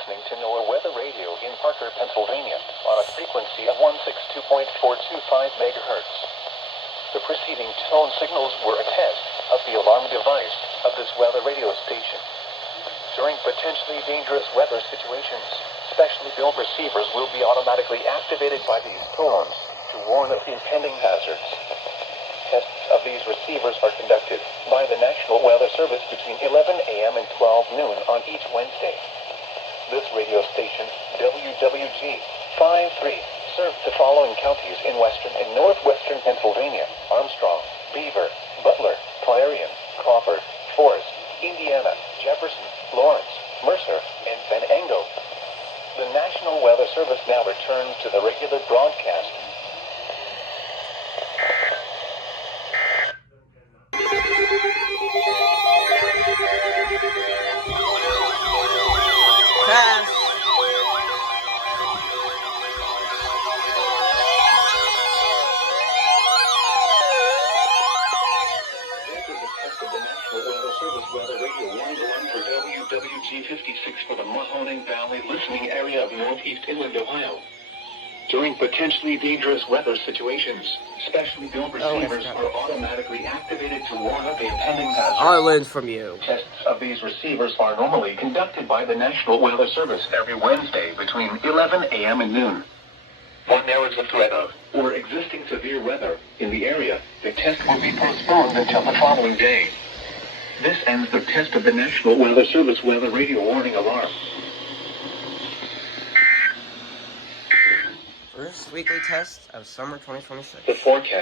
listening to NOAA Weather Radio in Parker, Pennsylvania, on a frequency of 162.425 megahertz. The preceding tone signals were a test of the alarm device of this weather radio station. During potentially dangerous weather situations, specially built receivers will be automatically activated by these tones to warn of impending hazards. Tests of these receivers are conducted by the National Weather Service between 11 a.m. and 12 noon on each Wednesday. This radio station, WWG 53, serves the following counties in western and northwestern Pennsylvania: Armstrong, Beaver, Butler, Clarion, Crawford, Forest, Indiana, Jefferson, Lawrence, Mercer, and Venango. The National Weather Service now returns to the regular broadcast. Pass. This is a test of the National Weather Service weather radio warning alarm for WWG 56 for the Mahoning Valley listening area of northeast inland Ohio. During potentially dangerous weather situations, specially built receivers are automatically activated to warn of the impending hazard. I learned from you. Tests of these receivers are normally conducted by the National Weather Service every Wednesday between 11 a.m. and noon. When there is a threat of or existing severe weather in the area, the test will be postponed until the following day. This ends the test of the National Weather Service weather radio warning alarm. First weekly test of summer 2026. The forecast.